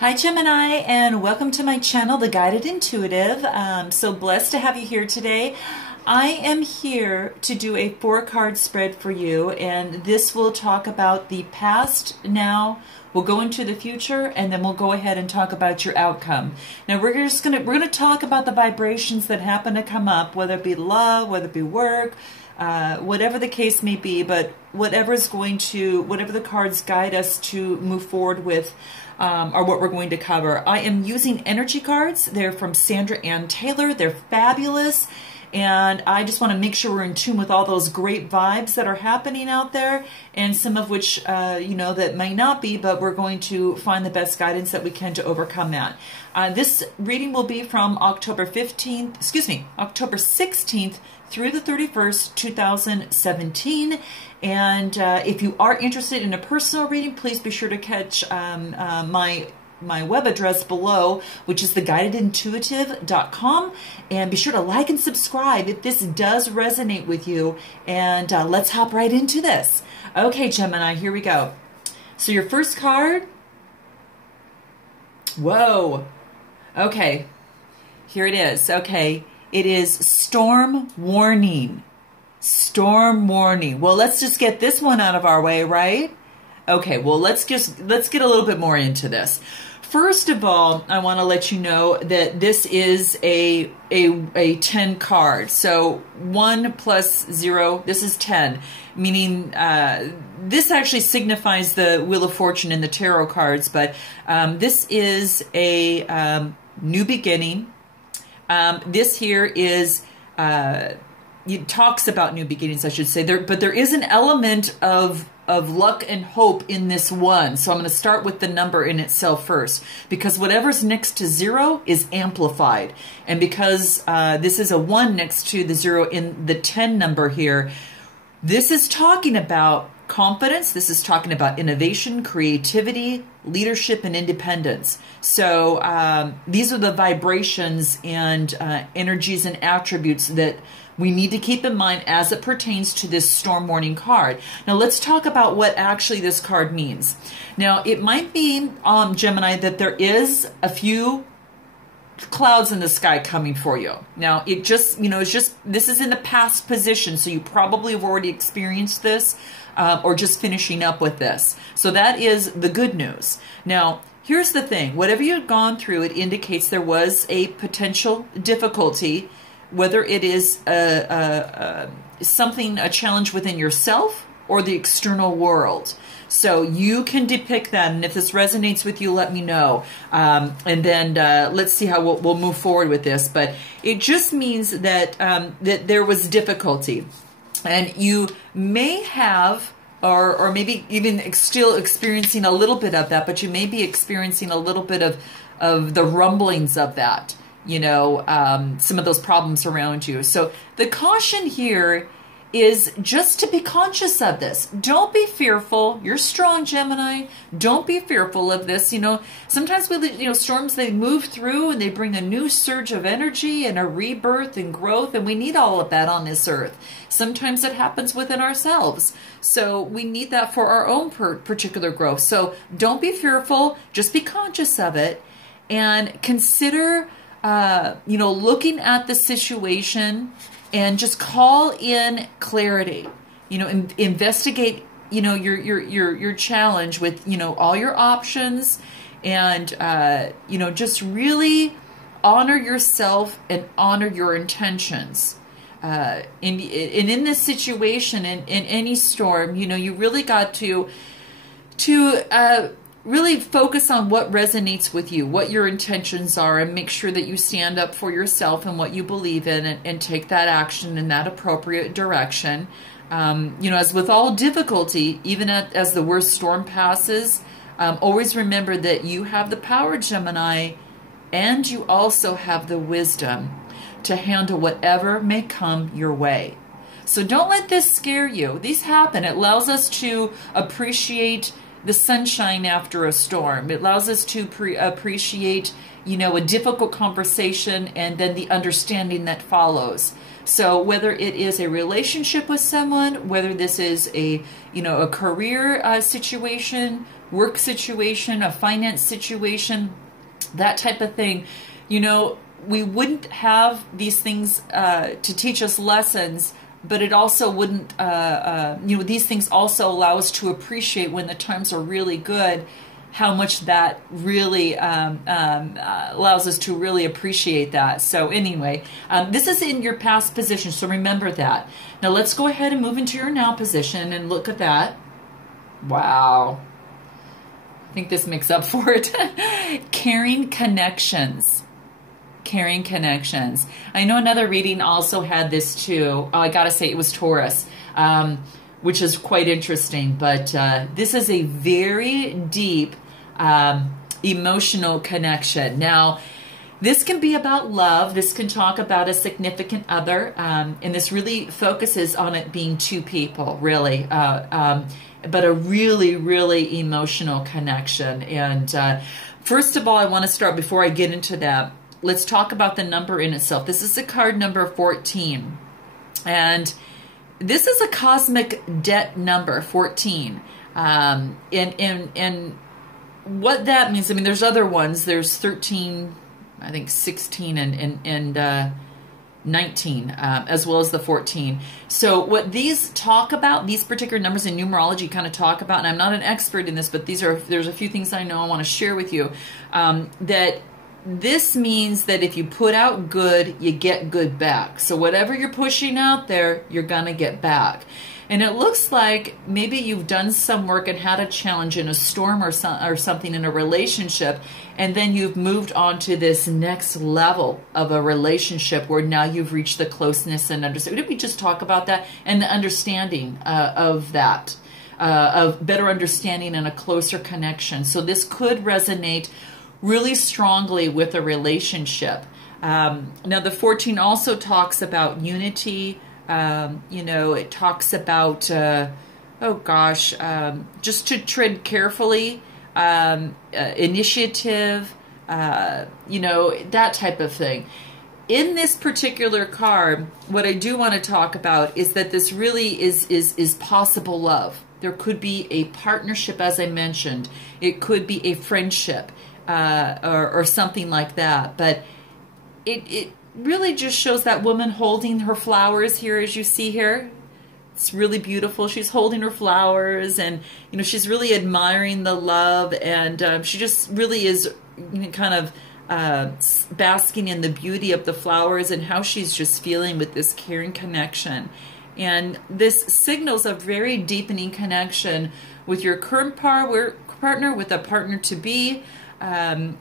Hi Gemini, and welcome to my channel, The Guided Intuitive. I'm so blessed to have you here today. I am here to do a 4-card spread for you, and this will talk about the past, now, we'll go into the future, and then we'll go ahead and talk about your outcome. Now we're gonna talk about the vibrations that happen to come up, whether it be love, whether it be work, whatever the case may be, but whatever the cards guide us to move forward with, are what we're going to cover. I am using energy cards. They're from Sandra Ann Taylor. They're fabulous. And I just want to make sure we're in tune with all those great vibes that are happening out there, and some of which, that may not be, but we're going to find the best guidance that we can to overcome that. This reading will be from October 16th through the 31st, 2017. And if you are interested in a personal reading, please be sure to catch my web address below, which is theguidedintuitive.com, and be sure to like and subscribe if this does resonate with you. And let's hop right into this. Okay, Gemini, here we go. So your first card, whoa, okay, here it is. Okay, it is storm warning. Storm warning. Well, let's just get this one out of our way, right? Okay, well, let's get a little bit more into this. First of all, I want to let you know that this is a 10 card. So 1 plus 0, this is 10, meaning this actually signifies the Wheel of Fortune in the tarot cards, but this is a new beginning. This here is it talks about new beginnings, I should say, but there is an element of luck and hope in this one. So I'm going to start with the number in itself first, because whatever's next to 0 is amplified. And because this is a 1 next to the 0 in the 10 number here, this is talking about confidence. This is talking about innovation, creativity, leadership, and independence. So these are the vibrations and energies and attributes that we need to keep in mind as it pertains to this storm warning card. Now let's talk about what actually this card means. Now it might be, Gemini, that there is a few clouds in the sky coming for you. Now it just, this is in the past position, so you probably have already experienced this, or just finishing up with this. So that is the good news. Now here's the thing, whatever you've gone through, it indicates there was a potential difficulty, whether it is a challenge within yourself or the external world. So you can depict that, and if this resonates with you, let me know. And then let's see how we'll move forward with this. But it just means that, that there was difficulty. And you may have, or maybe even still experiencing a little bit of that, but you may be experiencing a little bit of the rumblings of that. Some of those problems around you. So the caution here is just to be conscious of this. Don't be fearful. You're strong, Gemini. Don't be fearful of this. Sometimes storms, they move through and they bring a new surge of energy and a rebirth and growth, and we need all of that on this earth. Sometimes it happens within ourselves. So we need that for our own particular growth. So don't be fearful. Just be conscious of it and consider looking at the situation and just call in clarity, investigate, your challenge with, all your options, and, just really honor yourself and honor your intentions. In this situation, in any storm, you really got to really focus on what resonates with you, what your intentions are, and make sure that you stand up for yourself and what you believe in, and take that action in that appropriate direction. As with all difficulty, even as the worst storm passes, always remember that you have the power, Gemini, and you also have the wisdom to handle whatever may come your way. So don't let this scare you. These happen. It allows us to appreciate the sunshine after a storm. It allows us to appreciate, a difficult conversation and then the understanding that follows. So whether it is a relationship with someone, whether this is a, a career situation, work situation, a finance situation, that type of thing, we wouldn't have these things to teach us lessons, but it also wouldn't, these things also allow us to appreciate when the times are really good, how much that really allows us to really appreciate that. So anyway, this is in your past position, so remember that. Now let's go ahead and move into your now position and look at that. Wow. I think this makes up for it. Caring connections. Caring connections. I know another reading also had this too. Oh, I gotta say it was Taurus, which is quite interesting. But this is a very deep emotional connection. Now, this can be about love. This can talk about a significant other, and this really focuses on it being two people, really. But a really, really emotional connection. And first of all, I want to start, before I get into that, let's talk about the number in itself. This is the card number 14. And this is a cosmic debt number, 14. And what that means, I mean, there's other ones. There's 13, I think 16 and 19, as well as the 14. So what these talk about, these particular numbers in numerology kind of talk about, and I'm not an expert in this, but there's a few things I know I want to share with you, that this means that if you put out good, you get good back. So whatever you're pushing out there, you're going to get back. And it looks like maybe you've done some work and had a challenge in a storm or something in a relationship, and then you've moved on to this next level of a relationship where now you've reached the closeness and understanding. Did we just talk about that? And the understanding of that, of better understanding and a closer connection. So this could resonate really strongly with a relationship. Now the 14 also talks about unity. It talks about, just to tread carefully, initiative, that type of thing. In this particular card, what I do want to talk about is that this really is possible love. There could be a partnership, as I mentioned. It could be a friendship, or something like that. But it really just shows that woman holding her flowers here, as you see here. It's really beautiful. She's holding her flowers, and she's really admiring the love, and she just really is kind of basking in the beauty of the flowers and how she's just feeling with this caring connection. And this signals a very deepening connection with your current partner, with a partner to be,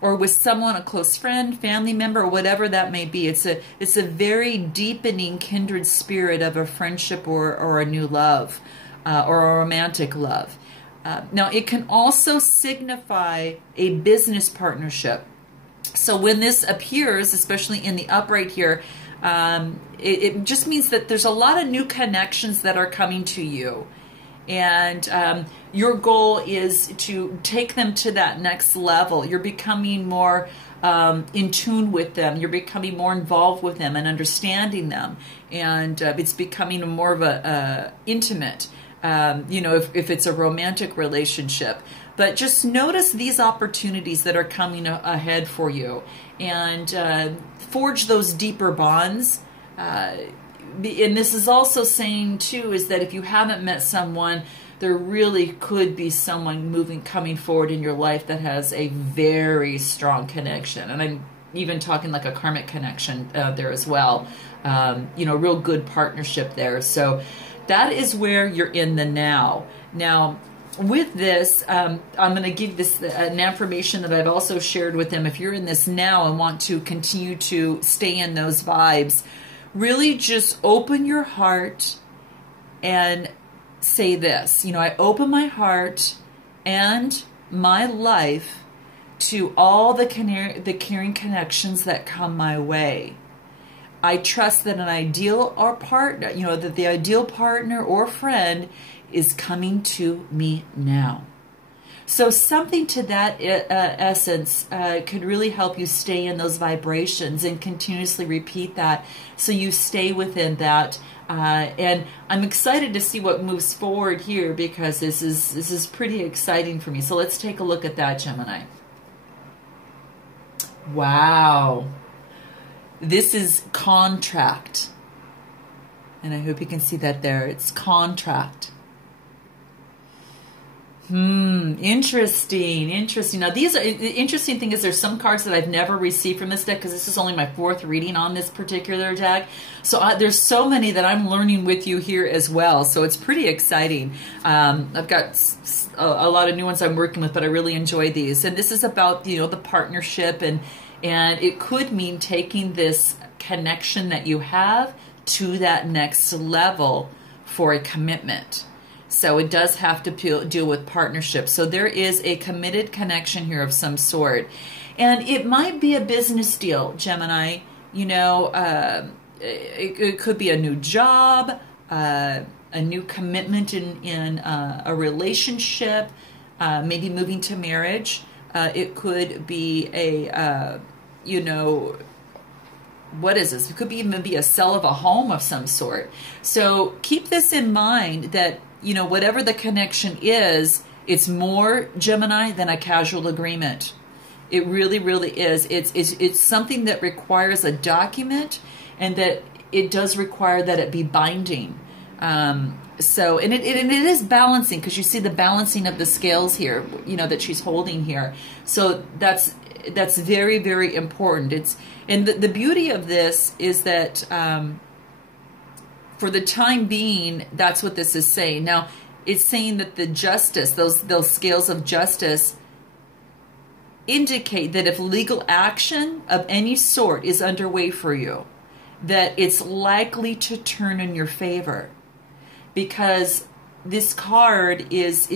or with someone, a close friend, family member, or whatever that may be. It's a very deepening kindred spirit of a friendship or a new love, or a romantic love. Now, it can also signify a business partnership. So when this appears, especially in the upright here, it just means that there's a lot of new connections that are coming to you. And your goal is to take them to that next level. You're becoming more in tune with them. You're becoming more involved with them and understanding them. And it's becoming more of a intimate, if it's a romantic relationship. But just notice these opportunities that are coming ahead for you, and forge those deeper bonds. And this is also saying, too, is that if you haven't met someone, there really could be someone coming forward in your life that has a very strong connection. And I'm even talking like a karmic connection there as well. Real good partnership there. So that is where you're in the now. Now, with this, I'm going to give this an affirmation that I've also shared with them. If you're in this now and want to continue to stay in those vibes, really just open your heart and say this. I open my heart and my life to all the caring connections that come my way. I trust that an ideal or partner, that the ideal partner or friend is coming to me now. So something to that essence could really help you stay in those vibrations and continuously repeat that so you stay within that. And I'm excited to see what moves forward here because this is pretty exciting for me. So let's take a look at that, Gemini. Wow. This is contract. And I hope you can see that there. It's contract. Interesting. Now, these are, the interesting thing is there's some cards that I've never received from this deck because this is only my 4th reading on this particular deck. So there's so many that I'm learning with you here as well. So it's pretty exciting. I've got a lot of new ones I'm working with, but I really enjoy these. And this is about, the partnership, and it could mean taking this connection that you have to that next level for a commitment. So it does have to deal with partnership. So there is a committed connection here of some sort. And it might be a business deal, Gemini. It could be a new job, a new commitment in a relationship, maybe moving to marriage. It could be what is this? It could be even be a sale of a home of some sort. So keep this in mind that, whatever the connection is, it's more, Gemini, than a casual agreement. It really, really is. It's something that requires a document, and that it does require that it be binding. So, and it is balancing, because you see the balancing of the scales here, that she's holding here. So that's very, very important. And the beauty of this is that for the time being, that's what this is saying. Now, it's saying that the justice, those scales of justice, indicate that if legal action of any sort is underway for you, that it's likely to turn in your favor, because this card is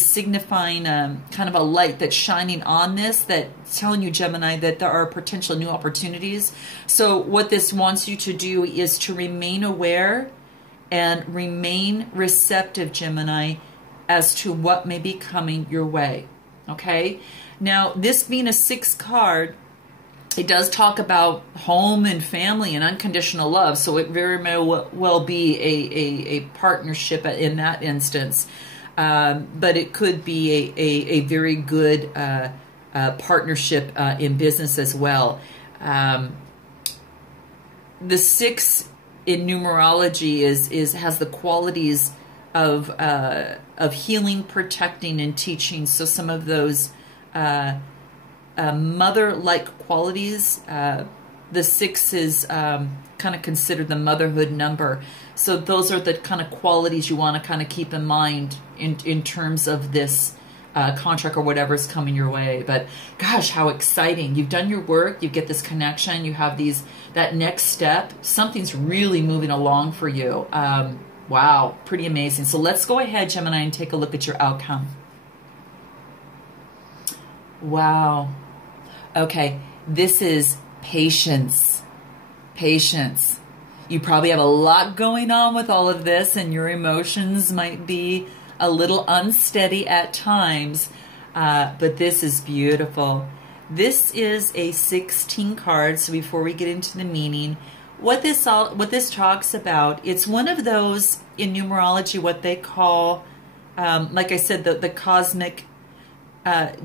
signifying kind of a light that's shining on this, that's telling you, Gemini, that there are potential new opportunities. So what this wants you to do is to remain aware and remain receptive, Gemini, as to what may be coming your way. Okay? Now, this being a 6 card, it does talk about home and family and unconditional love, so it very may well be a partnership in that instance. But it could be a very good partnership in business as well. The 6 in numerology has the qualities of healing, protecting, and teaching. So some of those mother-like qualities. The 6 is kind of considered the motherhood number. So those are the kind of qualities you want to kind of keep in mind in terms of this contract or whatever's coming your way. But gosh, how exciting. You've done your work, you get this connection, you have that next step. Something's really moving along for you. Wow, pretty amazing. So let's go ahead, Gemini, and take a look at your outcome. Wow. Okay, this is patience. Patience. You probably have a lot going on with all of this, and your emotions might be a little unsteady at times, but this is beautiful. This is a 16 card, so before we get into the meaning, what this talks about, it's one of those in numerology, what they call, like I said, the cosmic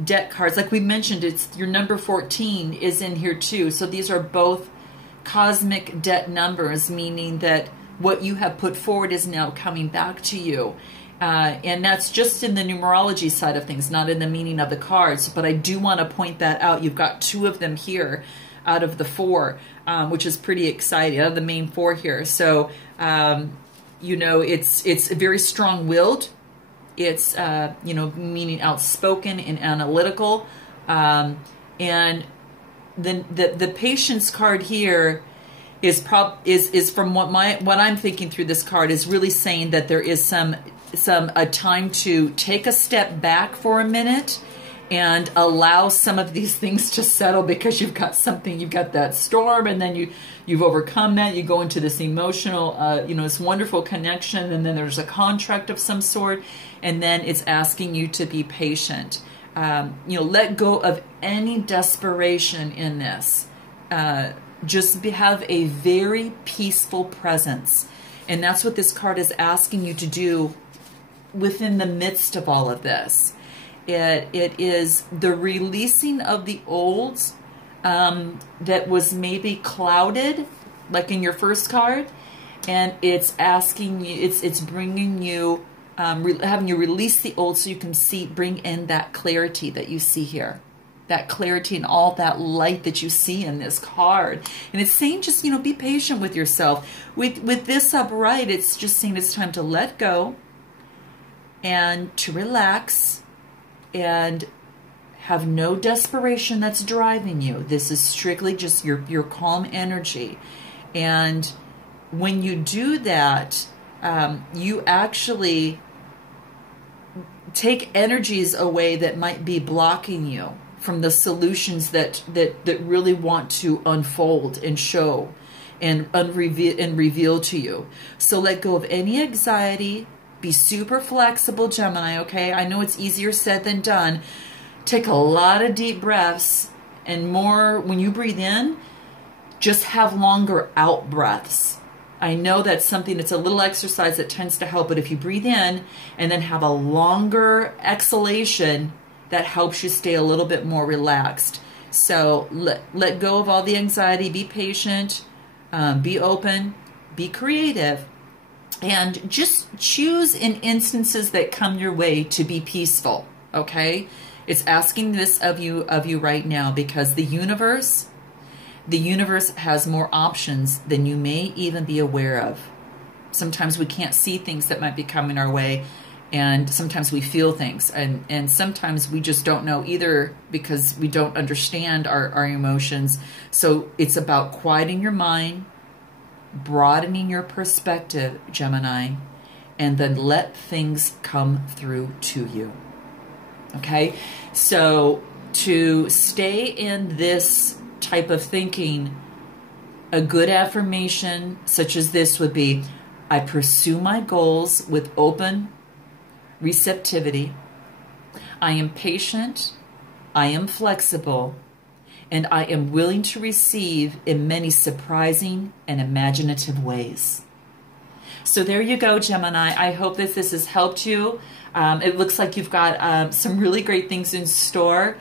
debt cards. Like we mentioned, it's your number 14 is in here too. So these are both cosmic debt numbers, meaning that what you have put forward is now coming back to you. And that's just in the numerology side of things, not in the meaning of the cards. But I do want to point that out. You've got 2 of them here out of the 4, which is pretty exciting, out of the main 4 here. So, it's very strong-willed. It's, meaning outspoken and analytical. And the patience card here is from what I'm thinking through this card, is really saying that there is a time to take a step back for a minute and allow some of these things to settle, because you've got that storm, and then you've overcome that. You go into this emotional, this wonderful connection, and then there's a contract of some sort, and then it's asking you to be patient. let go of any desperation in this. Have a very peaceful presence. And that's what this card is asking you to do within the midst of all of this. It is the releasing of the old that was maybe clouded, like in your first card, and it's asking you, it's bringing you, having you release the old so you can bring in that clarity that you see here. That clarity and all that light that you see in this card. And it's saying just, be patient with yourself. With this upright, it's just saying it's time to let go and to relax and have no desperation that's driving you. This is strictly just your calm energy. And when you do that, you actually take energies away that might be blocking you from the solutions that really want to unfold and show and reveal to you. So let go of any anxiety. Be super flexible, Gemini, okay? I know it's easier said than done. Take a lot of deep breaths, and more when you breathe in, just have longer out breaths. I know that's something, it's a little exercise that tends to help, but if you breathe in and then have a longer exhalation, that helps you stay a little bit more relaxed. So let go of all the anxiety, be patient, be open, be creative, and just choose in instances that come your way to be peaceful, okay? It's asking this of you right now because the universe has more options than you may even be aware of. Sometimes we can't see things that might be coming our way, and sometimes we feel things, and sometimes we just don't know either because we don't understand our emotions. So it's about quieting your mind, broadening your perspective, Gemini, and then let things come through to you. Okay? So to stay in this type of thinking, a good affirmation such as this would be, I pursue my goals with open receptivity. I am patient, I am flexible, and I am willing to receive in many surprising and imaginative ways. So there you go, Gemini. I hope that this has helped you. It looks like you've got some really great things in store.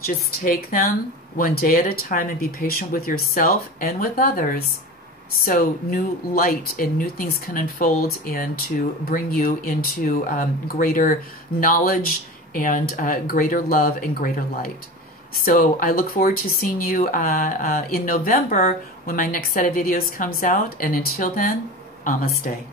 Just take them one day at a time and be patient with yourself and with others, so new light and new things can unfold and to bring you into greater knowledge and greater love and greater light. So I look forward to seeing you in November when my next set of videos comes out. And until then, namaste.